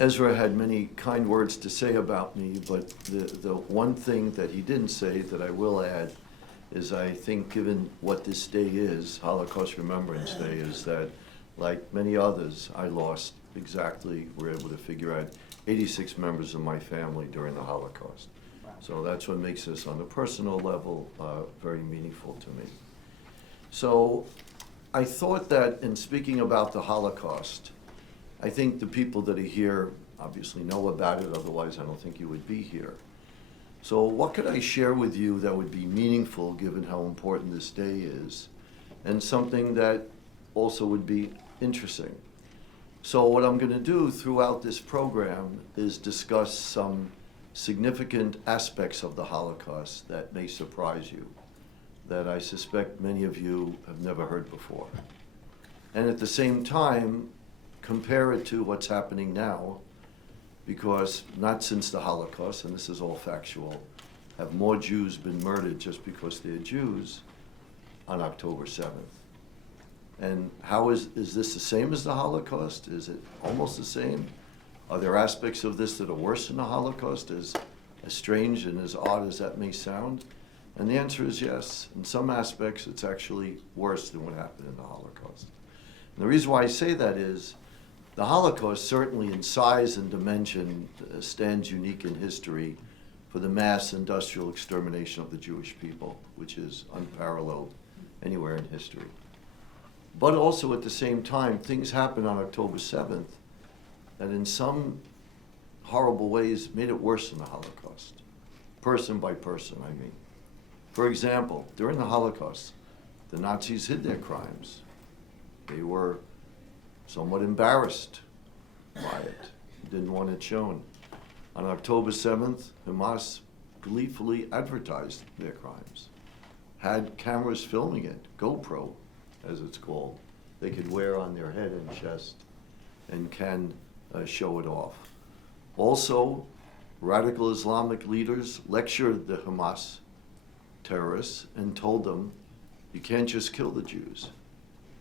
Ezra had many kind words to say about me, but the one thing that he didn't say that I will add is I think given what this day is, Holocaust Remembrance Day, is that like many others, I lost exactly, we're able to figure out 86 members of my family during the Holocaust. So that's what makes this on a personal level very meaningful to me. So I thought that in speaking about the Holocaust, I think the people that are here obviously know about it, otherwise I don't think you would be here. So what could I share with you that would be meaningful given how important this day is, and something that also would be interesting? So what I'm going to do throughout this program is discuss some significant aspects of the Holocaust that may surprise you, that I suspect many of you have never heard before. And at the same time, compare it to what's happening now, because not since the Holocaust, and this is all factual, have more Jews been murdered just because they're Jews on October 7th. And how is this the same as the Holocaust? Is it almost the same? Are there aspects of this that are worse than the Holocaust, as strange and as odd as that may sound? And the answer is yes. In some aspects, it's actually worse than what happened in the Holocaust. And the reason why I say that is the Holocaust, certainly in size and dimension, stands unique in history for the mass industrial extermination of the Jewish people, which is unparalleled anywhere in history. But also at the same time, things happened on October 7th that in some horrible ways made it worse than the Holocaust, person by person, I mean. For example, during the Holocaust, the Nazis hid their crimes. They were somewhat embarrassed by it, didn't want it shown. On October 7th, Hamas gleefully advertised their crimes, had cameras filming it, GoPro, as it's called, they could wear on their head and chest and can show it off. Also, radical Islamic leaders lectured the Hamas terrorists and told them, you can't just kill the Jews.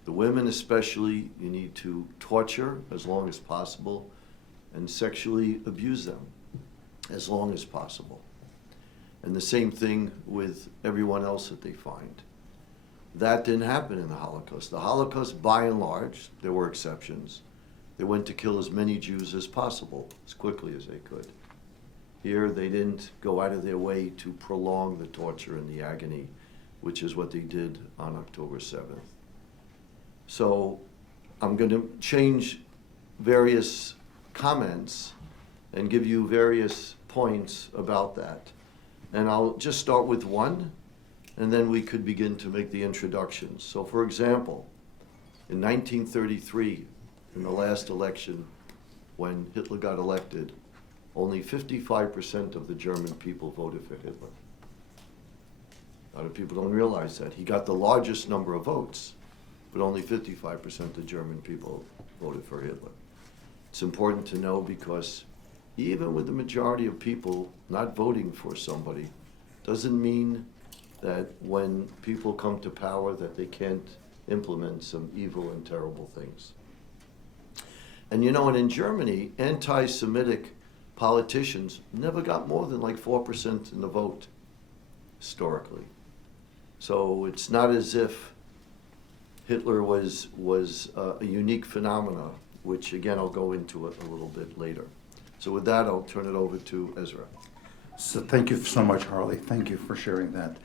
The women especially, you need to torture as long as possible and sexually abuse them as long as possible. And the same thing with everyone else that they find. That didn't happen in the Holocaust. The Holocaust, by and large, there were exceptions. They went to kill as many Jews as possible, as quickly as they could. Here, they didn't go out of their way to prolong the torture and the agony, which is what they did on October 7th. So I'm going to change various comments and give you various points about that. And I'll just start with one, and then we could begin to make the introductions. So for example, in 1933, in the last election, when Hitler got elected, only 55% of the German people voted for Hitler. A lot of people don't realize that. He got the largest number of votes, but only 55% of German people voted for Hitler. It's important to know because even with the majority of people not voting for somebody, doesn't mean that when people come to power that they can't implement some evil and terrible things. And you know, and in Germany, anti-Semitic politicians never got more than like 4% in the vote, historically. So it's not as if Hitler was a unique phenomena, which again I'll go into it a little bit later. So with that, I'll turn it over to Ezra. So thank you so much, Harley. Thank you for sharing that.